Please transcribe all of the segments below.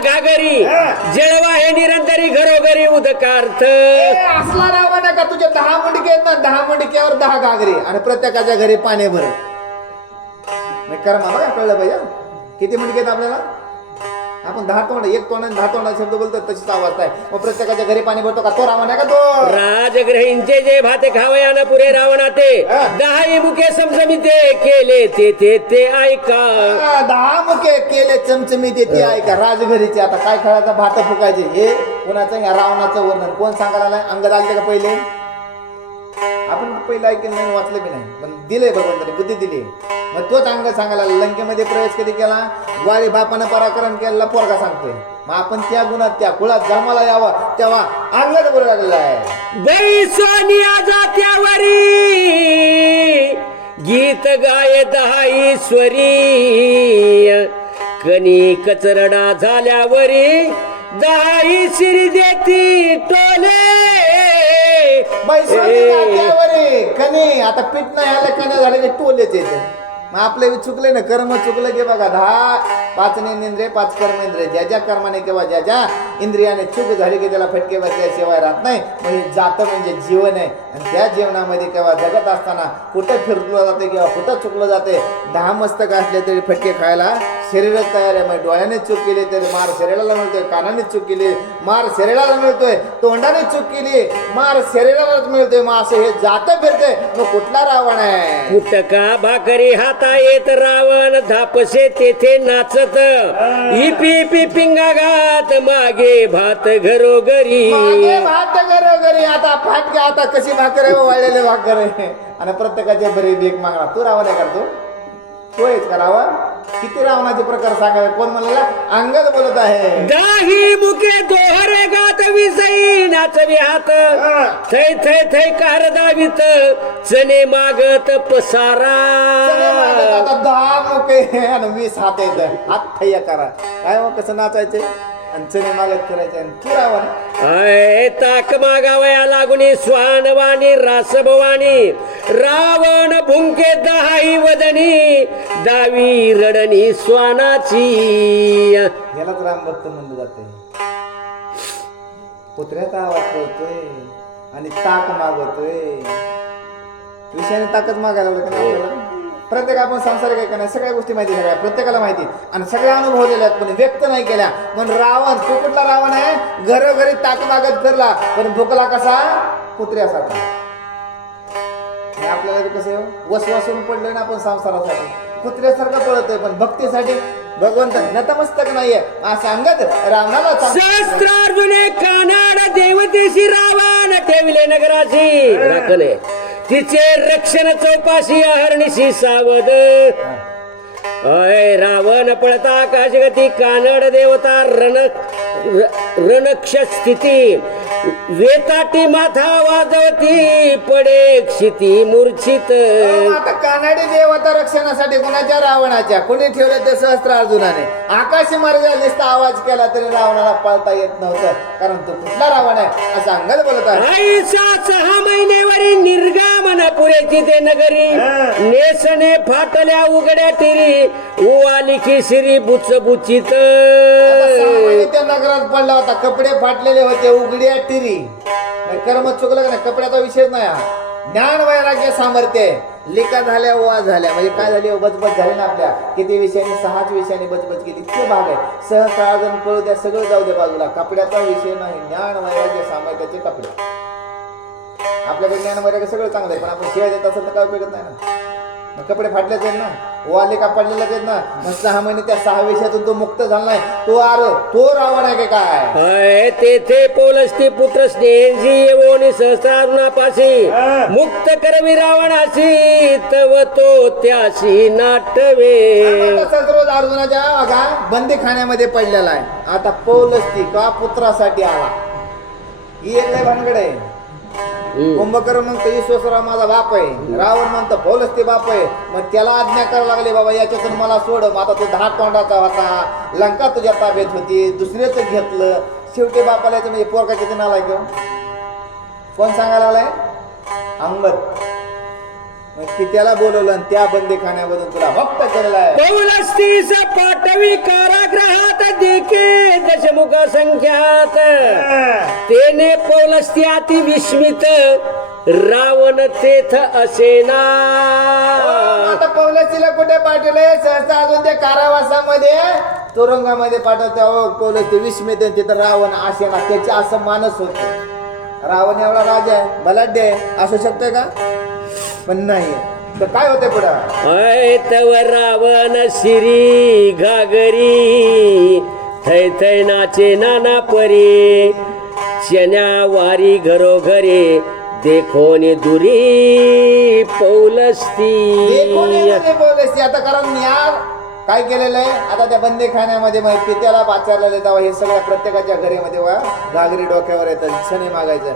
घागरी जळवा हे निरंतरी घरोघरी उदकार्थ. असला राव का तुझे दहा मुंडके आहेत ना दहा मुंडक्यावर दहा घागरी आणि प्रत्येकाच्या घरी पाणी भर मी कर्मा बघा कळलं पाहिजे? किती मुंडके आहेत आपल्याला? आपण दहा तोंड एक तोंड आणि दहा तोंडा शब्द बोलतो तशीच आवाज आहे. मग प्रत्येकाच्या घरी पाणी भरतो का? तो रामा नाही का तो? राजग्रहींचे जे भाते खावयान पुरे रावणाते हा. दहाही मुखे समसमिते केले ते ते ते ऐका. दहा मुके केले चमचमी ते ऐका. राजघरीचे आता काय खेळायचं भात फुकायचे? हे कोणाचं? या रावणाचं वर्णन. कोण सांगायला अंगद आलते का पहिले? आपण पहिलं ऐकलं नाही वाचलं बी नाही. पण दिले भगवंताने बुद्धी दिली मग तोच अंग सांगायला लंकेमध्ये प्रवेश कधी केला? वारी बापानं पराक्रम केलेला पोरगा सांगतोय. मग आपण त्या गुणात त्या कुळात जन्माला यावा तेव्हा अंगद बोलू लागलेला आहे. बाई जात्यावरी गीत गाय दहा ईश्वरी. कणी कचरडा झाल्यावरी दहा श्री देती टोले. आहे. कणे आता पीठ नाही आलं कणे झाले ते टोलेच येते मग आपले चुकले ना कर्म चुकलं की बघा दहा पाच नेंद्रे पाच कर्मेंद्रे ज्या ज्या कर्माने किंवा ज्या ज्या इंद्रियाने चूक झाली की त्याला फटके बसल्याशिवाय राहत नाही मग हे जातं म्हणजे जीवन आहे. आणि त्या जीवनामध्ये केव्हा जगत असताना कुठं फिरलं जाते किंवा कुठं चुकलं जाते दहा मस्तक असले तरी फटके खायला शरीरच तयार आहे. मग डोळ्याने चूक केली तरी मार शरीराला मिळतोय कानाने चूक केली मार शरीराला मिळतोय तोंडाने चूक केली मार शरीरालाच मिळतोय. मग असं हे जातं फिरतंय. मग कुठला रावण आहे? कुटका भाकरी हात येत रावण धापसे तेथे नाचत. इपी इपी पिंगा घात मागे भात घरोघरी. मागे भात घरोघरी. आता फाटके आता कशी भाकर आहे वाळलेले भाकर आहे. आणि प्रत्येकाच्या बरी भीक मागला तू रावण आहे करतो तो आहेस का रावण? किती रावणाचे प्रकार सांगावे? कोण म्हणलेला? अंगद बोलत आहे. दाही मुके दोहरे गात विसई नाचवी हात. थै थै थै कार दावित चने मागत पसारा. आता दहा मुके आणि वीस हात येत हात थैया करा. काय मग कसं नाचायचे? आणि चणे मागत फिरायचे आणि तू रावण अय ताक मागावया लागुनी स्वानवाणी रासभवानी रावण भुंके दहाई वदनी दावी रडणी स्वानाची. यालाच रामभक्त म्हणलं जाते कुत्र्याचा आवाज कळतोय आणि ताक मागवतोय विषयाने ताकद मागायला लागलं का नाही? आपल्याला? प्रत्येक आपण संसारिक ऐकणार नाही सगळ्या गोष्टी माहिती सगळ्या प्रत्येकाला माहिती. आणि सगळ्या अनुभवलेल्या आहेत पण व्यक्त नाही केल्या पण रावण तो कुठला रावण आहे? घरोघरी ताक मागत फिरला पण भुकला कसा? कुत्र्यासारखा. आणि आपल्याला कसं हो? वसवासून पडलोय ना आपण संसारासाठी. कुत्र्यासारखं पळतोय पण भक्तीसाठी भगवंत नतमस्तक नाहीये. असं सांगत रावणाला सहस्त्रार्जुने कानाड देवतेशी रावण ठेवले नगराची. तिचे रक्षण चौपाशी हरणीशी सावध. अय रावण पळता आकाशगती कानड देवता रण रणक्ष स्थिती वेताटी माथा वाजवती पडे क्षिती मूर्छित. आता कानाडी देवता रक्षणासाठी कुणाच्या रावणाच्या? कोणी ठेवले ते सहस्त्र अर्जुनाने? आकाशी मार्गाला नुसता आवाज केला तरी रावणाला पळता येत नव्हतं. कारण तो कुठला रावण आहे? असं अंगद बोलत आहे. आईच्या सहा महिनेवरी निर्गामन पुरेची ते नगरी. नेसने फाटल्या उघड्या टिरी. उवालिखी श्री बुच बुचित आता सहा महिने त्या नगरात पडला होता. कपडे फाटलेले होते उघड्या टिरी. कर्म चुकलं का नाही? कपड्याचा विषय नाही हा. ज्ञान वैराग्य सामर्थ्य. लिका झाल्या वा झाल्या. म्हणजे काय झाली? बचबच झाली ना आपल्या. किती विषयाने? सहाच विषयाने बचबच केली. ते भाग आहे सहकाळजण कळू द्या सगळं जाऊ द्या बाजूला. कपड्याचा विषय नाही. ज्ञान वैराग्य सामर्थ्याचे कपडे. आपल्याकडे ज्ञान वैराग्य सगळं चांगलं आहे पण आपण शिवाय देत असेल तर काय उपयोगत नाही ना? मग कपडे फाटलेच आहेत ना. वाले का पडलेलेच आहेत ना. मग सहा महिने त्या सहा विषयातून तो मुक्त झाला नाही तो आर तो रावण आहे का काय? अय तेथे पोलस्ती पुत्र स्नेहजी येवोनी सहस्रारुणापाशी मुक्त करवी रावणाशी तव तो त्याशी नाटवे. तसंच रोज अर्जुनाच्या बघा बंदी खाण्यामध्ये पडलेला आहे. आता पौलस्ती का पुत्रासाठी आला? ही एक लय भानगड आहे. कुंभकर्ण म्हणतो ईश्वरराव माझा बाप आहे. रावण म्हणतो पौलस्ती बाप आहे. मग त्याला आज्ञा करायला लागली बाबा याच्यातून मला सोड. मग आता तो दहा तोंडाचा होता. लंका तुझ्या ताब्यात होती. दुसरेच घेतलं. शेवटी बापाला याचं म्हणजे पोरका किती कोण सांगायला लागलाय? अंगद. मग पित्याला बोलवलं आणि त्या बंदीखान्यामधून तुला मुक्त केलेला पाठवी कारागृहात देखे दशमुख संख्यात. तेने पौलस्ती अति विस्मित रावण तेथ असेना. आता पौलस्तीला कुठे पाठवले सहसा अजून ते कारावासामध्ये तुरुंगामध्ये पाठवते अहो पौलस ते विस्मित तिथं रावण असे ना त्याचे असं मानस होत. रावण एवढा राजा आहे बलाढ्य आहे. असू शकतोय का? पण नाही. तर काय होते पुढं? तव रावण शिरी घागरी थै थै नाचे नाना परी. चन्या वारी घरोघरे देखोनी दुरी पौलस्ती. देखून पौलस्ती. आता कारण यार. काय केलेलं आहे? आता त्या बंदीखान्यामध्ये मग पित्याला पाचारलेले तेव्हा हे सगळ्या प्रत्येकाच्या घरीमध्ये वा घागरी डोक्यावर येतं चणे मागायचं.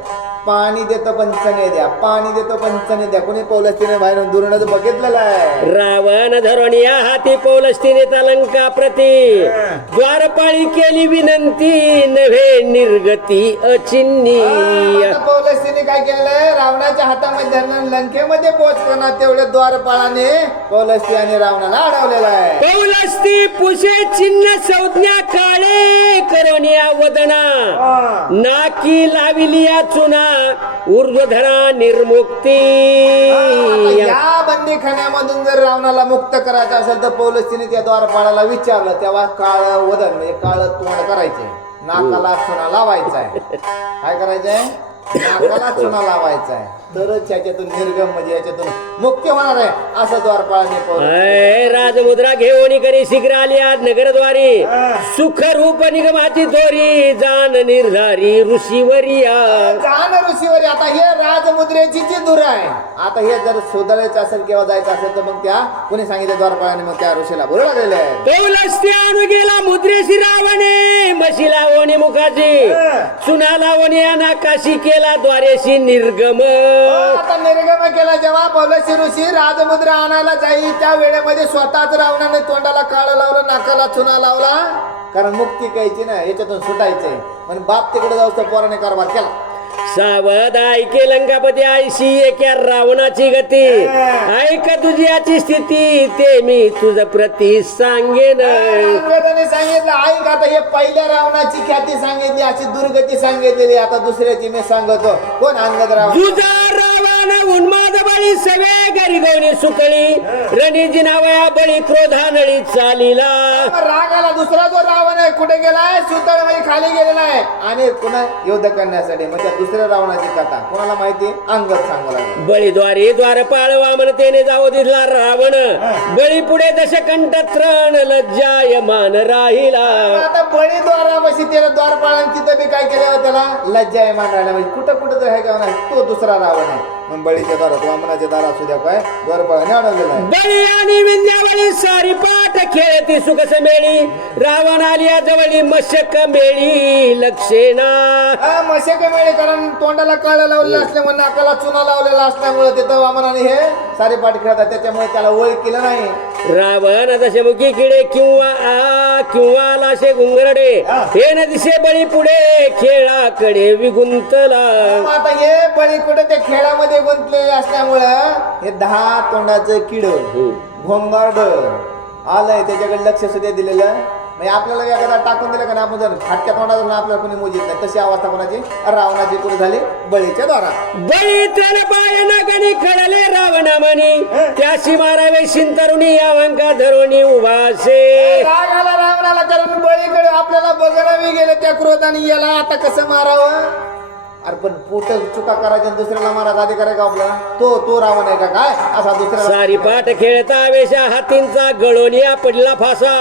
पाणी देतो पण चणे द्या. पाणी देतो पण चणे द्या. कोणी पौलस्तीने बाहेरून दुरून बघितलेलं आहे? रावण धरून या हाती पौलस्तीने तलंका प्रती. द्वारपाळी केली विनंती नव्हे निर्गती अचिन्नी पौलस्तीने काय केलेलं आहे? रावणाच्या हातामध्ये धरलं लंकेमध्ये पोहोचताना तेवढे द्वारपाळाने पौलस्ती आणि रावणाला अडवलेलं आहे. पौलस्ती पुषे चिन्ह संज्ञा काळे करोनिया वदना. नाकी लाविलिया चुना ऊर्ध्वधरा निर्मुक्ती. या बंदीखान्यामधून जर रावणाला मुक्त करायचं असेल तर पौलस्तीने त्या द्वारपाळाला विचारलं तेव्हा काळ वदन म्हणजे काळ तोंड करायचे. नाकाला चुना लावायचा आहे काय करायचंय? नाकाला चुना लावायचा आहे. तरच याच्यातून निर्गम म्हणजे याच्यातून मुक्ती होणार आहे असं द्वारपाळाने अय, राजमुद्रा घेऊन करी शीघ्र आली आज नगरद्वारी. सुख रूप निगमाची दोरी जाण निर्धारी ऋषीवरिया जाण ऋषीवर आता हे राजमुद्रेची जी दूर आहे आता हे जर सुधारायचं असेल किंवा जायचं असेल तर मग त्या कोणी सांगितलं द्वारपाळाने मग त्या ऋषीला बोलू लागलेले आहे आणू गेला मुद्रेशी रावणे म्हशी लावणी मुखाची. चुना लावणी नाकाशी केला द्वारेशी निर्गम हो, आता निर्गम केला जेव्हा पौलशी ऋषी राजमुद्रा आणायला जाईल त्या वेळेमध्ये स्वतःच रावणाने तोंडाला काळ लावलं नाकाला चुना लावला. कारण मुक्ती कायची ना याच्यातून सुटायचंय. पण बाप तिकडे जाऊ तर पोराने कारभार केला. सावध ऐके लंकापती आयशी एका रावणाची गती. ऐक तुझी याची स्थिती ते मी तुझ प्रती सांगेन. सांगितलं ऐक आता हे पहिल्या रावणाची ख्याती सांगितली अशी दुर्गती सांगितलेली आता दुसऱ्याची मी सांगतो. कोण अंगद रावण? रावण उन्माद बळी सगळे घरी गवणी सुकळी रणीजी नावया बळी क्रोधानळी चालीला राग आला दुसरा जो रावण आहे कुठे गेलाय सुतळमध्ये खाली गेलेला आहे आणि पुन्हा युद्ध करण्यासाठी म्हणजे दुसऱ्या रावणाची कथा कोणाला माहिती अंगद सांगू लागला बळीद्वारे द्वारपाळ वामनतेने जाऊ दिसला रावण बळी पुढे दशकंठ तृण लज्जायमान राहिला आता बळी द्वारापाशी त्याला द्वारपाळाने तिथं बी काय केलं हो त्याला लज्जा आहे मांडायला म्हणजे कुठं कुठं तर आहे का नाही तो दुसरा रावण आहे मग बळीच्या दारात वामनाच्या दारात सुद्धा काय? द्वारपाळाने अडवलेला आहे बळी आणि विंध्यावळी सारी पाठ खेळती सुख समेळी. रावण आलिया जवळी मशक मेळी लक्षेना. हा, मशक मिळे कारण तोंडाला काळं लावलेलं असल्यामुळे नाकाला चुना लावलेला असल्यामुळे तिथं वामनाने हे सारी पाठ खेळतात त्याच्यामुळे त्याला ओळखीलं नाही. रावण दशमुखी किडे किंवा आ किंवा लाशे घुंगरडे हे. न दिसे बळी पुढे खेळाकडे विगुंतला. मग आता हे बळी कुठे त्या खेळामध्ये गुंतलेले असल्यामुळं हे दहा तोंडाचं किड घोंगारड आलंय त्याच्याकडे लक्ष सुद्धा दिलेलं. म्हणजे आपल्याला एखादा टाकून दिलं का नाही आपण जर फाटक्या तोंडाचं आपल्याला कोणी मोजित नाही तशी अवस्था कोणाची? रावणाची कुठे झाली? बळीच्या द्वारा बळी तन पायन गणी खळले रावण म्हणी त्याशी मारावे शिंतरुणी यावंका धरुणी उभासे. राग आला रावणाला कारण बळीकडे आपल्याला बघायला गेले त्या क्रोधाने याला आता कसं मारावं? अरे पण पोट चुका करायच्या आणि दुसऱ्याला मारायचा अधिकार आहे का आपल्याला तो तो रावण आहे का काय? असा दुसऱ्याला सारी पाठ खेळता वेशा हातींचा गळोनिया पडला फासा.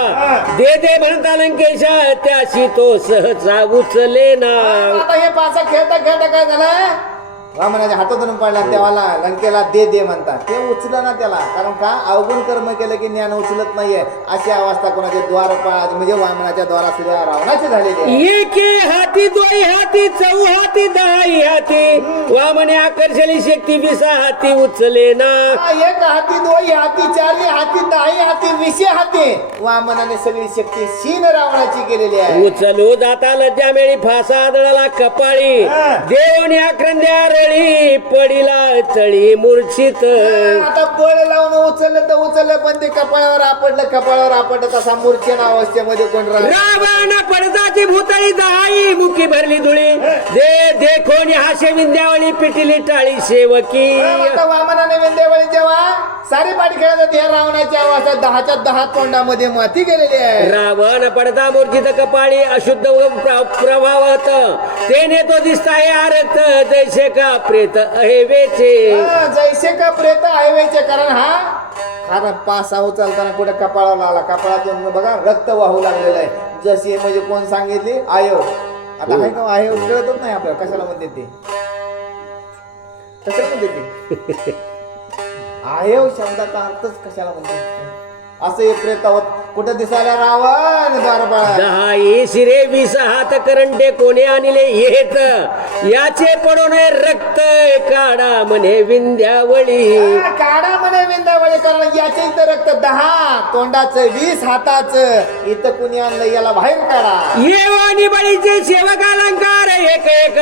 दे दे म्हणता लंकेशा त्याशी तो सहसा उचले ना आता हे पाचा खेळता खेळता काय झालं? रामाच्या हातातून पडला तेव्हाला लंकेला दे दे म्हणतात. ते उचलं ना त्याला कारण का? अवगुण कर्म केलं की ज्ञान उचलत नाहीये. अशी अवस्था कोणाच्या द्वारपाळ म्हणजे वामनाच्या द्वारा सुद्धा रावणाची झालेली आहे. एके हाती दोई हाती चौ हाती दहाई हाती. वामने आकर्षली शक्ती विसा हाती उचले ना. हा, एक हाती दोन हाती चारी हाती दहा आई हाती विषय हाती. वामनाने सगळी शक्ती शीन रावणाची केलेली आहे. उचलू जाता लज्जा मेळी फासा आदळाला कपाळी. हा. देवनी आक्रंद्या रळी पडिला चळी मूर्छित. आता बळ लावून उचललं तर उचललं पण ते कपाळावर आपडलं कपाळावर आपडलं तसा मूर्छन अवस्थेमध्ये कोण राहिला रावण पडदाची भूतळी दहाई मुखी भरली धुळी. दे देखोनी हास्य विंध्यावळी पिटिली टाळी सेवकी आता वामनाने वेंदेवळी जेव्हा सारी पाठी खेळत होती ह्या रावणाची आवाज दहाच्या दहा तोंडामध्ये माती गेलेली आहे. रावण पडदा मूर्छित कपाळी अशुद्ध प्र- प्रभावत. तेने तो दिसताय आरत जैसे का प्रेत अहेवेचे हा, जैसे का प्रेत हायवेचे कारण हा कारण पासा उचलताना कुठे कपाळाला आला. कपाळातून बघा रक्त वाहू लागलेलं आहे. जशी म्हणजे कोण सांगितली? आयो. आता आहे का आयो? कळतच नाही आपल्याला. कशाला म्हणते ते? कशाला म्हणते ते? आयो हो शब्दाचा अर्थच कशाला म्हणतो असं हे प्रेतावत कुठं दिसायला रावण? बारबाळा दहाई शिरे वीस हात करंटे कोणी आणले येत? याचे पडून रक्त काढा म्हणे विंध्यावळी. काढा म्हणे विंदावळे कारण याचे इथं रक्त दहा तोंडाचं वीस हाताचं. इथं कुणी आणलं याला बाहेर काढा. येवानी बळीचे सेवक अलंकार एक एक.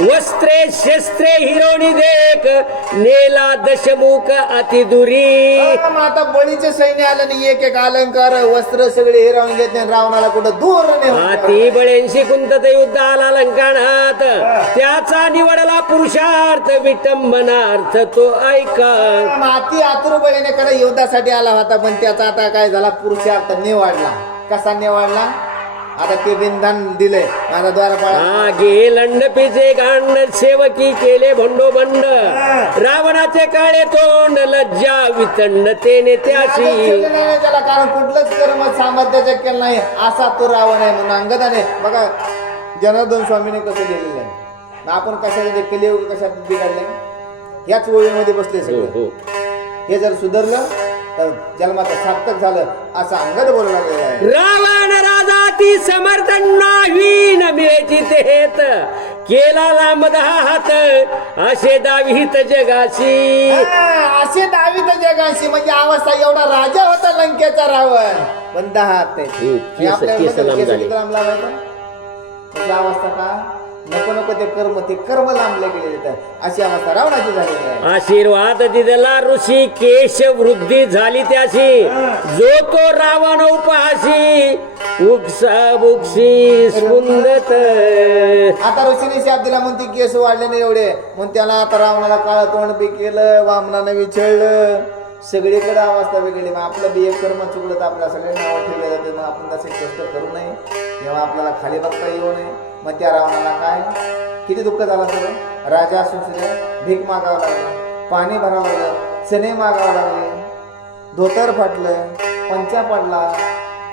वस्त्रे शस्त्रे हिरोणी देख. नेला दशमुख अतिदुरी. मग आता बळीचे सैन्य आलं आणि एक एक अलंकार वस्त्र सगळे हिरावून आणि रावणाला कुठं दूर हाती. बळेंशी कुंतत युद्ध आला लंकाणात त्याचा निवडला पुरुषार्थ विटंबनार्थ तो ऐका माती आतुर बळीने कडे युद्धासाठी आला होता पण त्याचा आता काय झाला? पुरुषार्थ निवाडला. कसा निवाडला? आता ते बिंधान दिलंय आता द्वारपाळा आगे लंडपीचे गांड सेवकी केले भंडो भंड रावणाचे काळे तोंड लज्जा वितंड तेने त्याशी. केलं नाही त्याला कारण कुठलंच कर्म सामर्थ्याचं केलं नाही असा तो रावण आहे म्हणून अंगदाने. बघा जनार्दन स्वामीने कसं लिहिलेलं आहे. मग आपण कशाला कलियुग कशात बिघडले याच ओळीमध्ये बसले हो, सगळं. हो. हे. जर सुधारलं तर जन्माचं सार्थक झालं असं अंगद बोलू लागलेलं आहे. रावण राजा ती समर्थ नाही न मिळेची तेत केला लांब दहा हात असे दावित जगाशी. असे दावीत जगाशी. म्हणजे अवस्था एवढा राजा होता लंकेचा रावण. पण दहा हात हे केस- केस लांब केस झाले. किती लांब लावायचा? अवस्था का नको नको ते कर्म ते कर्म लांबले गेलेले आहेत. अशी अवस्था रावणाची झालेली आहे. आशीर्वाद दिदला ऋषी केश वृद्धी झाली त्याशी जो तो रावण उपहासी उक्सा बुक्सी स्पुंदत आता ऋषीने शाप दिला म्हणते केस वाढले नाही एवढे. मग त्याला आता रावणाला काळ तोंड बी केलं वामनानं विछळलं. सगळीकडे अवस्था वेगळी मग आपलं बी एक कर्म चुकलं तर आपल्या सगळे नावं ठेवले जाते मग आपण तसे कष्ट करू नये. तेव्हा आपल्याला खाली बघता येऊ नये. मग त्या रावणाला काय? किती दुःख झालं सगळं राजा असून भीक मागावं लागलं पाणी भरावं लागलं चणे मागावं लागले. धोतर फाटलं पंचा पडला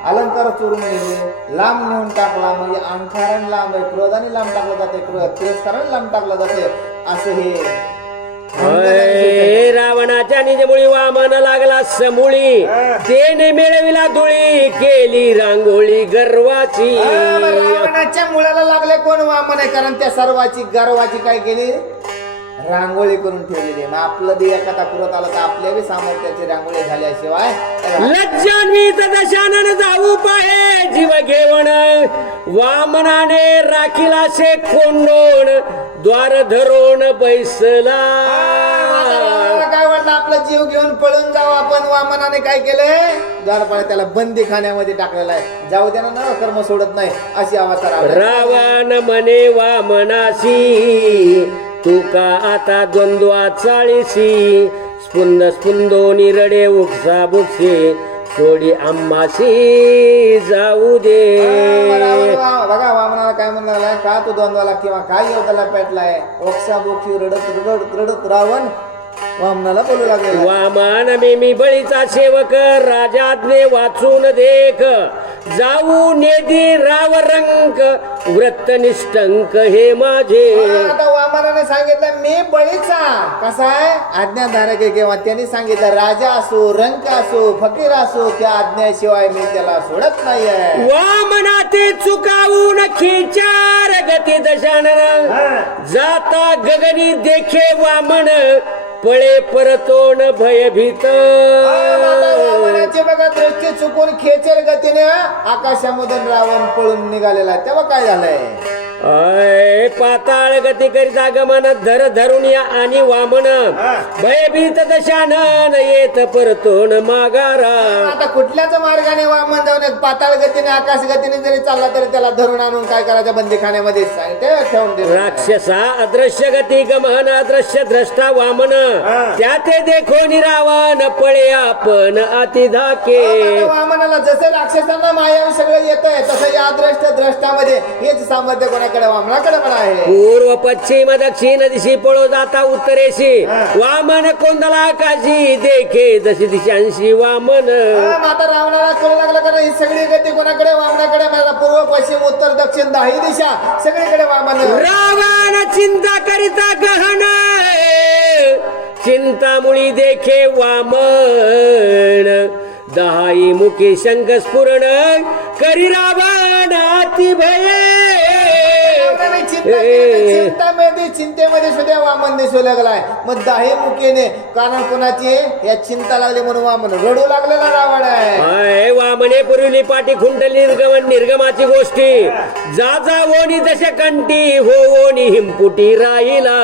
अलंकार चोरून नेले लांब नेऊन टाकला म्हणजे अंकारण लांब आहे क्रोधाने लांब टाकलं जाते क्रोध तिरस्काराने लांब टाकलं जाते असं हे. रावणाच्या निजमुळी वामन लागला समूळी. तेने मिळविला धुळी केली रांगोळी गर्वाची. रावणाच्या मुळाला लागले कोण वामन आहे? कारण त्या सर्वाची गर्वाची काय केली? रांगोळी करून ठेवलेली आहे. मग आपलं बी एखादा पुरत आलं तर आपल्या बी सामर्थ्याची रांगोळी झाल्याशिवाय लज्जान्वित दशानन जाऊ पाहे जीव घेवण. वामनाने राखीला शे कोंडोण द्वार धरोण बैसला. काय वाटलं? आपला जीव घेऊन पळून जाऊ आपण. वामनाने काय केलंय द्वारपाळ त्याला बंदी खान्यामध्ये टाकलेला आहे. जाऊ द्या ना कर्म सोडत नाही. अशी अवस्था रावणाची. रावण म्हणे वामनाशी तू का आता द्वंद्वा चाळीसी स्पुंद स्पुंदो निरडे उपसा बुक्सी सोडी आम्हाशी जाऊ दे बघा वामनाला काय म्हणाला का तू द्वंद्वाला किंवा काय योगाला पेटलाय ओक्सा बोक्षी रडत रडत रडत रावण वामनाला बोलू लागलेला आहे. वामान मी बळीचा सेवक राजाज्ञे वाचून देख जाऊ नेदी राव रंक व्रत निष्ठंक हे माझे. आता वामनाने सांगितलं मी बळीचा. कसा आहे? आज्ञाधारक आहे किंवा त्यांनी सांगितलं राजा असो रंक असो फकीर असो त्या आज्ञाशिवाय मी त्याला सोडत नाहीये. वामनाते चुकावून खिचार गती दशानन. जाता गगनी देखे वामन पळे परतोन भयभीत. बघा चुकून खेचर गतीने आकाशामधून रावण पळून निघालेला. तेव्हा काय झालंय? अय पाताळ गती करिता गमन धर धरून या आणि वामन. भयभीत दशानन येत परतोन मागारा आता कुठल्याच मार्गाने वामन जाऊन पाताळ गतीने आकाश गतीने जरी चालला तरी त्याला धरून आणून काय करायचं? बंदीखान्यामध्ये सांगते ठेवून राक्षसा अदृश्य गती गमन अदृश्य द्रष्टा वामन. त्या ते देखो निरावण पळे आपण अति धाके. वामनाला जसं राक्षसांना माया सगळं येत आहे तसं या द्रष्ट द्रष्टामध्ये हेच सामर्थ्य कोणाकडे वामनाकडे पण आहे. पूर्व पश्चिम दक्षिण दिशी पळो जाता उत्तरेशी. वामन कोंदला काशी देखे जशी दिशांशी वामन. आता रावणाला कळू लागलं कारण ही सगळी गती कोणाकडे वामनाकडे? मला पूर्व पश्चिम उत्तर दक्षिण दाही दिशा सगळीकडे वामन. रावण चिंता करिता गहन. चिंतामुळी देखे वामन. दहाई मुखी शंख स्फुरण करी रावण चिंता केली, चिंतामध्ये चिंतेमध्ये सुद्धा वामन दिसू लागलाय. मग दाही कारण कोणाची? या चिंता लागली म्हणून वामन. रडू लागलेला रावण आहे. वामने पुरविली पाठी खुंट निर्गमन निर्गमाची गोष्टी. जा जा ओणी दश कंठी हो ओणी हिमपुटी राहिला.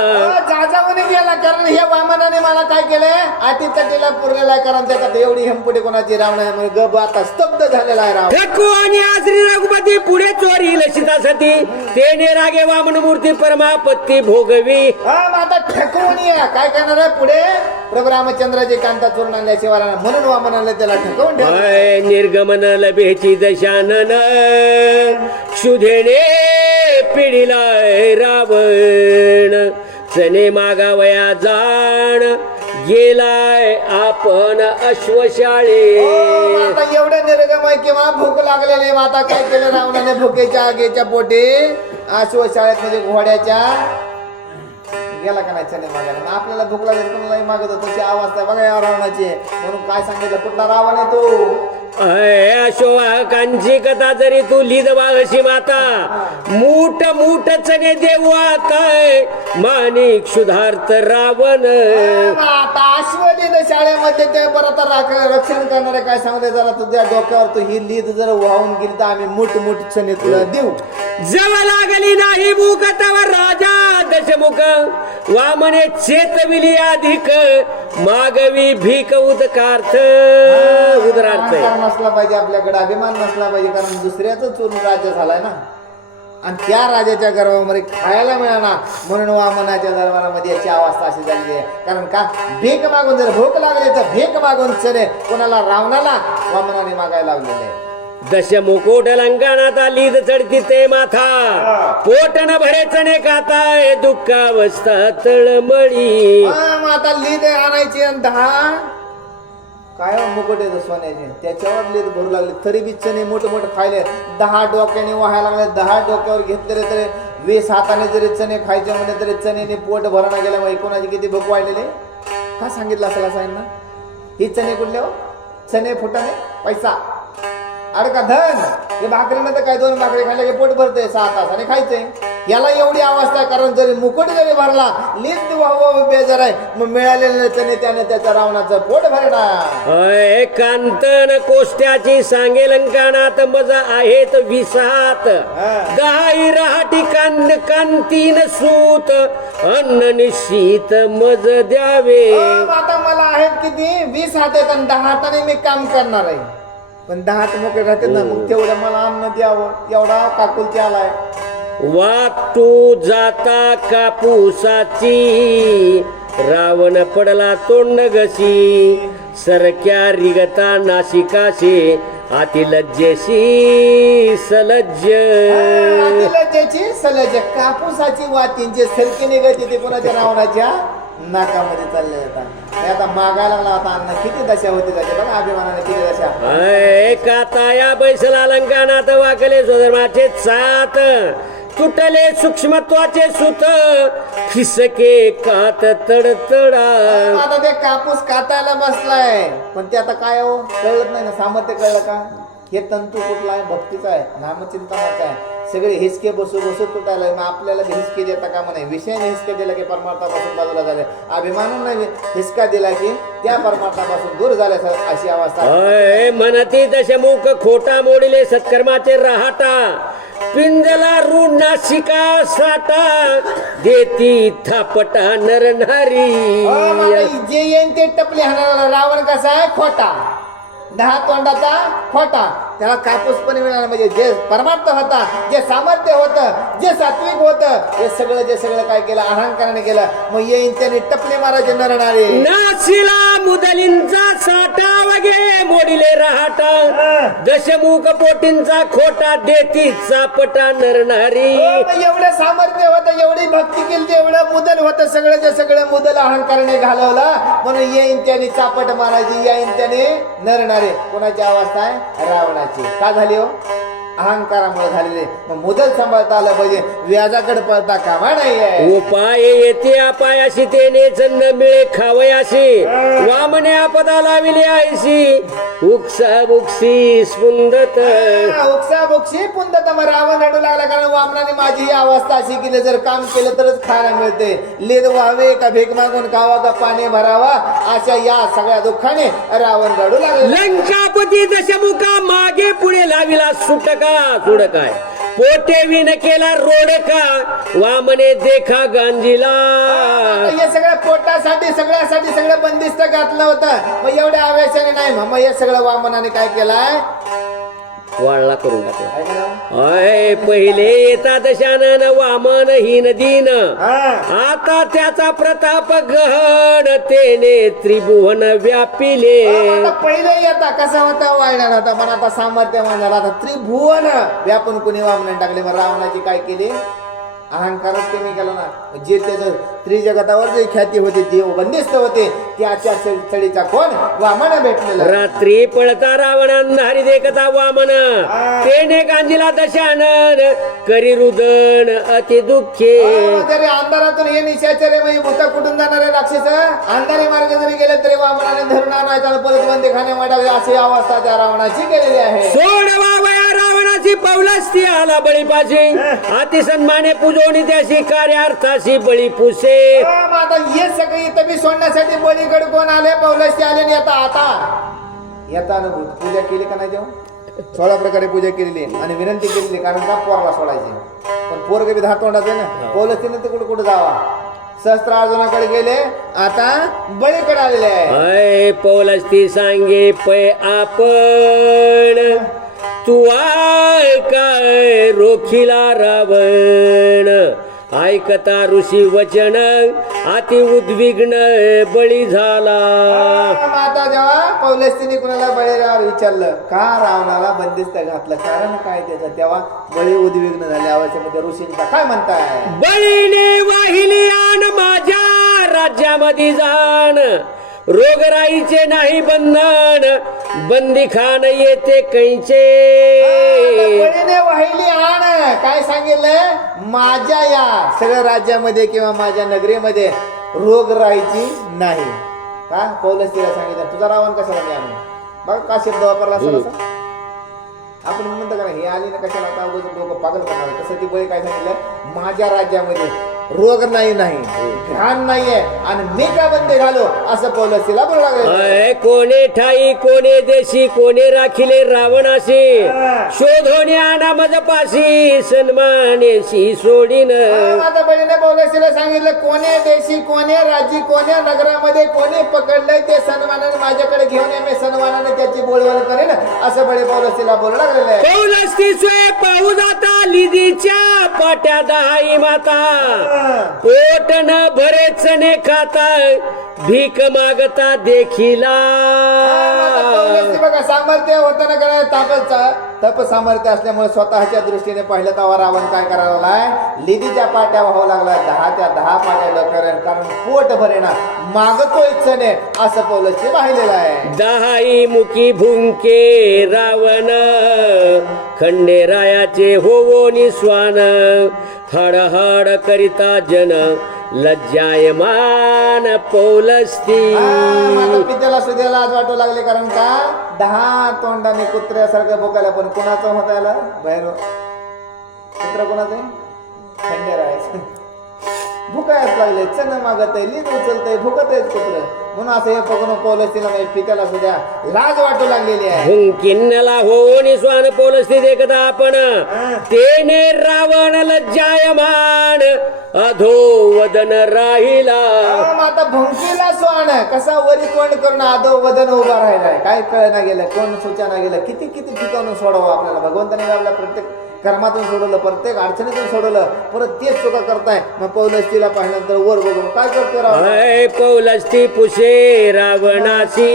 जाजावने गेला कारण हे वामनाने मला काय केलंय? आटी तटीला पुरलेला आहे कारण त्याच्यात एवढी हेमपुटी कोणाची रावणामुळे गब आता स्तब्ध झालेला आहे राव ठकू आणि आश्री रघुपती पुढे चोरी लसितासाठी तेने रागे वामन मूर्ती परमापत्ती भोगवी. हा मग आता ठकवून या. काय करणार आहे पुढे? प्रभू रामचंद्राची कांता चोरून आणल्याशिवाय राहणार. म्हणून वामनाने त्याला ठकवून ठेवलं निर्गमन लभेची दशानन क्षुधेने पिढीलाय रावण. सने मागावया जाण. गेलाय आपण अश्वशाळे. हो, आता एवढं निर्गम आहे किंवा भूक लागलेली मग आता काय केलं रावणाने? भुकेच्या आगीच्या पोटी? आशिव शाळेत म्हणजे घोड्याच्या गेला का नाही चने मागायला मग आपल्याला भूक लागली कोणालाही मागत होतो तशी आवाज बघा या रावणाची. म्हणून काय सांगितलं? कुठला रावण आहे तो? अशोकांची कथा जरी तू लिद बाळशी माता मूठ मूठ चने देऊ आता माणिक सुधार्थ रावण. आता शाळेमध्ये ते बरं तर राख- रक्षण करणारे काय सांगते जरा तुझ्या डोक्यावर तू ही लीद जर वाहून गेली तर आम्ही मुठ मुठ चने तुला देऊ. जव लागली नाही मुख तव राजा दशमुख. वामने चेतविली अधिक. मागवी भीक उदकार्थ. उदरार्थ. अहंकार नसला पाहिजे आपल्याकडे अभिमान नसला पाहिजे कारण दुसऱ्याच चोरून राज्य झालाय ना. आणि त्या राजाच्या गर्भामध्ये खायला मिळाना म्हणून वामनाच्या दरबारामध्ये याची अवस्था अशी झाली आहे. कारण का? भीक मागून जर भूक लागली तर भीक मागून चले. कोणाला रावणाला वामनाने मागायला लावलेले. आहे दशमुकोट लंकानात आली चढती ते माथा. पोटन भरे चणे खाताय दुःखावस्था तळमळी. हा, आता लीद आणायची आणि दहा. काय हो मुकुट येतो सोन्याचे त्याच्यावर लीद भरू लागले. तरी बी चणे मोठे मोठे खायले. दहा डोक्याने व्हायला लागले. दहा डोक्यावर घेतलेले तरी वीस हाताने जरी चणे खायचे म्हणजे तरी चणेने पोट भरणा गेल्या मग कोणाची किती भूक वाढलेले? का सांगितलं असेल असं ना ही चणे कुठले हो? चणे फुटाने? पैसा. अडका धन? हे भाकरीनं तर काय दोन भाकरी खाल्ल्या की पोट भरते सहा तास आणि खायचे याला एवढी अवस्था कारण? जरी मुकुट जरी भरला लीद व्हावं बेजार आहे. मग मिळालेलं त्याने त्याने त्याच्या रावणाचं पोट अय कांतन कोष्ट्याची सांगे लंकानात मज आहेत विसात. दहाई रहाटी कांद कांतीन सूत. अन्न निश्चित मज द्यावे. आता मला आहेत किती? वीस हात आहेत आणि दहा हाताने मी काम करणार आहे. पण दहा मोकळे राहते ना मग तेवढं मला अन्न द्यावं. एवढा काकुलची आलाय वाटू जाता कापूसाची रावण पडला तोंड घशी. सरक्या रिगता नाशिकाशी. आती लज्जेशी सलज्ज. त्याची सलज कापूसाची वातींची सरकी निघत ते कोणाच्या रावणाच्या. नाकामध्ये चालले हे आता मागायला लागला आता अन्न किती दशा होती त्याच्या बघा अभिमानाने किती दशा. अय काताया बैसला अलंकानात वाकले स्वधर्माचे सात. तुटले सूक्ष्मत्वाचे सुत. फिसके कात तडतडा. आता ते कापूस कातायला बसलाय. पण ते आता काय हो? कळत नाही ना. सामर्थ्य कळलं का? हे तंतू कुठला आहे? भक्तीचा आहे. नामचिंतनाचा आहे. सगळे हिसके बसू बसू तुटायला मग आपल्याला हिसके देता का म्हणे विषयाने हिसके दिला की परमार्थापासून बाजूला झाले. अभिमानाने हिसका दिला की त्या परमार्थापासून दूर झाल्या अशी अवस्था. म्हणती दशमुख खोटा मोडिले सत्कर्माचे राहाटा. पिंजला ऋण नाशिका साठा देती थापटा नरनारी मला जे येईन ते टपले रावण कसा आहे? खोटा. दहा तोंडाचा खोटा. त्याला कापूस पण मिळाला. म्हणजे जे परमार्थ होता जे सामर्थ्य होतं जे सात्विक होतं हे सगळं जे सगळं काय केलं? अहंकाराने केलं. मग येईन त्याने टपले मारायचे नरणारे नाशिला मुदलींचा साठा वगे मोडिले राहाटा. दशमुख पोटींचा खोटा देती चापटा नरनारी. मग एवढं सामर्थ्य होतं एवढी भक्ती केली एवढं मुदल होतं सगळं जे सगळं मुदल अहंकाराने घालवलं म्हणून येईन त्याने चापट मारायची येईन त्याने नरणारे कोणाची अवस्था आहे? रावणाची. का झाली हो? अहंकारामुळे झालेले. मग मुदल सांभाळता आलं पाहिजे. व्याजाकडे पळता कामा नाही उपाय येते अपायाशी तेनेच न मिळे खावयाशी. वामने आपदा लाविली आयशी उक्सा बुक्सी स्पुंदत. उक्सा बुक्शी पुंदत मग रावण रडू लागला कारण वामनाने माझी ही अवस्था अशी केली जर काम केलं तरच खायला मिळते. लेद व्हावे का भीक मागून खावा का पाणी भरावा? अशा या सगळ्या दुःखाने रावण रडू लागला. लंकापती दशमुखा मागे पुढे लाविला सुटका. सुडकाय पोटे विन केला रोड का? वामने देखा गांजीला. हे सगळं पोटासाठी सगळ्यासाठी सगळं बंदिस्त घातलं होतं. मग एवढ्या आवेशाने नाही मग हे सगळं वामनाने काय केलाय? वाळला करून टाकला? अय पहिले येता दशानन वामन हीन दिन. आता त्याचा प्रताप गहन तेने त्रिभुवन व्यापिले. पहिले येता. कसा होता? वाढणार होता पण आता सामर्थ्य झाला आता त्रिभुवन व्यापून कुणी वामनाने टाकले? मग रावणाची काय केली? अहंकारच कमी केला ना. जे त्याचं त्रिजगतावर जे ख्याती होती देव बंदिस्त होते त्याच्या स्थळीचा कोण? वामन भेटलेला. रात्री पळता रावण अंधारी देखता वामन. तेने गांजीला दशानन करी रुदन अति दुःखे. जरी अंधारातून हे निशाचरे म्हणजे भूता कुठून जाणारे राक्षस? अंधारी मार्ग जरी गेले तरी वामनाने धरून आणायचा आणि परत बंदी खाणे वाटावे अशी अवस्था त्या रावणाची केलेली आहे. सोडवा वया रावणाची पौलस्ती आला बळीपाशी. अति सन्माने पूजोनी त्याशी कार्यार्थाशी बळी पुसे. मग आता हे सगळे इथं बी सोडण्यासाठी बळीकडे कोण आले पौलस्ती आले आणि आता आता. येता पूजा केली का नाही तेव्हा सोळा प्रकारे पूजा केलेली आणि विनंती केलेली कारण का पोरला सोडायचे? पण पोरग बी दहा तोंडाचे ना? पौलस्तीने तर कुठे कुठे जावा? सहस्त्र अर्जुनाकडे गेले आता बळीकडे आलेले आहे. पौलस्ती सांगे पै आपण. तू काय रोखिला रावण. ऐकता ऋषी वचन अति उद्विग्न बळी झाला. आता जेव्हा पौलस्तीने कुणाला बळीरावर विचारलं का रावणाला बंदिस्त घातलं? कारण काय त्याचं? तेव्हा बळी उद्विग्न झाले अवस्थेमध्ये ऋषींचा काय म्हणताय? बळीने वाहिली आण माझ्या राज्यामध्ये जाण. रोगराईचे नाही बंधन बंदी खान येते कैचे. बळीने वाहिली आण. काय सांगितलं? माझ्या या सगळ्या राज्यामध्ये किंवा माझ्या नगरीमध्ये रोग राहायची नाही. का? पौलस्तीला सांगितलं. तुझा रावण कशाला मी आणू बघा का शब्द वापरला असेल आपण म्हणतो का हे आली ना कशाला? आता उगाच डोकं पागल करणार तसं ती बळी काय सांगितलं? माझ्या राज्यामध्ये रोग नाही नाही. घाण नाहीये. आणि मी का बंदी घालो असं पौलस्तीला बोलू लागले. अय कोणे ठाई कोणे देशी कोणे राखिले रावणाशी. शोधोने आणा मज पाशी सन्मानेशी सोडीन. आता बहिणीने पौलस्तीला सांगितलं कोणे देशी कोणे राजी कोण्या नगरामध्ये कोणी पकडलंय ते सन्मानाने माझ्याकडे घेऊन ये मी सन्मानाने त्याची बोलवण करेन. असं बळे पौलस्तीला बोलू लागलेलं आहे. पौलस्ती स्वय पाहू जाता लिदीच्या पाट्या दहाई माता. पोट न भरेच ने खाता भीक मागता देखिला. बघा सामर्थ्य होतं ना काय तापचा तप सामर्थ्य असल्यामुळे स्वतःच्या दृष्टीने पाहिलं तेव्हा रावण काय करायला लागलाय? लिदीच्या पाट्या व्हावं लागला दहा त्या दहा पाट्या करेन कारण पोट भरेना मागतो इच्छने असं पौलस्ती पाहिलेलं आहे. दहाई मुखी भुंके रावण खंडेरायाचे होवो निस्वान. हडहड करिता जन लज्जायमान पौलस्ती. आता पित्याला सुद्याला आज वाटू लागले कारण का? दहा तोंडाने कुत्र्यासारखं बोकायला पण कुणाचं होता याला? बाहेर हो. कुत्र कोणाचं आहे? खंडेर आहे भुकायच लागले चण मागत आहे लीद उचलतंय भुकत आहेत कुत्र. म्हणून असं हे बघून पॉलिसीला पित्याला सुद्धा लाज वाटू लागलेली आहे. हुंकिन्नला होऊन स्वान पोलस्ती देखत आपण. तेने रावण लज्जायमान अधो वदन राहिला मग आता भुंकीला स्वान कसा वरी तोंड करून आदो वदन उभा राहिलाय? काय कळना गेलं कोण सूचना गेलं? किती किती ठिकाणून सोडावं आपल्याला? भगवंताने आपल्या प्रत्येक कर्मातून सोडवलं प्रत्येक अडचणीतून सोडवलं परत तेच चुका करताय. मग पौलस्तीला पाहिल्यानंतर वर बघून काय करतो राव पौलस्ती पुषे रावणासी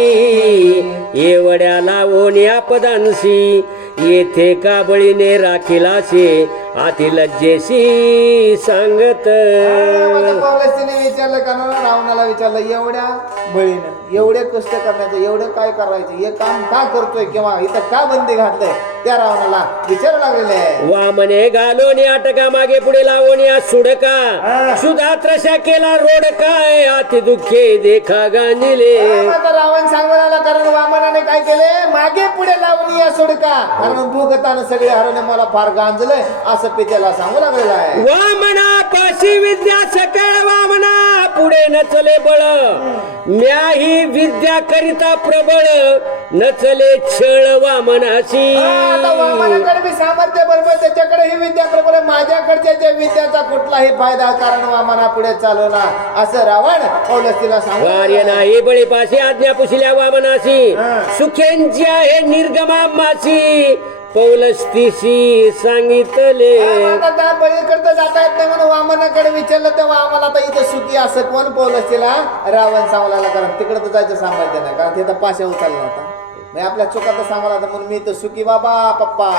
एवढ्या लावून या पदांशी येथे काबळीने राखीलाशे आती लज्जेशी सांगत. पौलस्तीने विचारलं का ना रावणाला विचारलं एवढ्या बळीनं. एवढे कष्ट करण्याचं एवढं काय करायचं हे काम का करतोय किंवा इथं का बंदी घातलंय? त्या रावणाला विचारू लागलेले आहे. वामने घालून अटका मागे पुढे लावून या सुडका. सुधात्रशा केला रोडकाय आती दुःखे देखा गांजिले आता रावण सांगून आला कारण वामनाने काय केले? मागे पुढे लावून या सोडका. कारण भूगतानं सगळे हरवले मला फार गांजलंय असं पित्याला सांगू लागलेलं आहे. वामना पाशी विद्या सकळ वामना पुढे नचले बळ. म्या ही विद्या करिता प्रबळ नचले छळ वामनाशी. आता वामनाकडे बी सामर्थ्य बरोबर त्याच्याकडे ही विद्या बरोबर माझ्याकडच्या ज्या विद्याचा कुठलाही फायदा कारण वामना पुढे चालवला असं रावण पौलस्तीला सांगू कार्य. नाही बळीपाशी आज्ञा पुसल्या वामनाशी. हा. सुखेंची आहे निर्गमा मासी पौलस्तीशी सांगितले. आता त्या बळीकडे जाता येत नाही म्हणून वामनाकडे विचारलं तेव्हा आम्हाला आता इथं सुखी असं कोण पौलस्तीला? रावण सावलाला कारण तिकडे तर जायचं सामर्थ्य नाही कारण तिथं पाशा उचलला होता. मी आपल्या चुका तर सांगायला म्हणून मी तर सुखी बाबा पप्पा.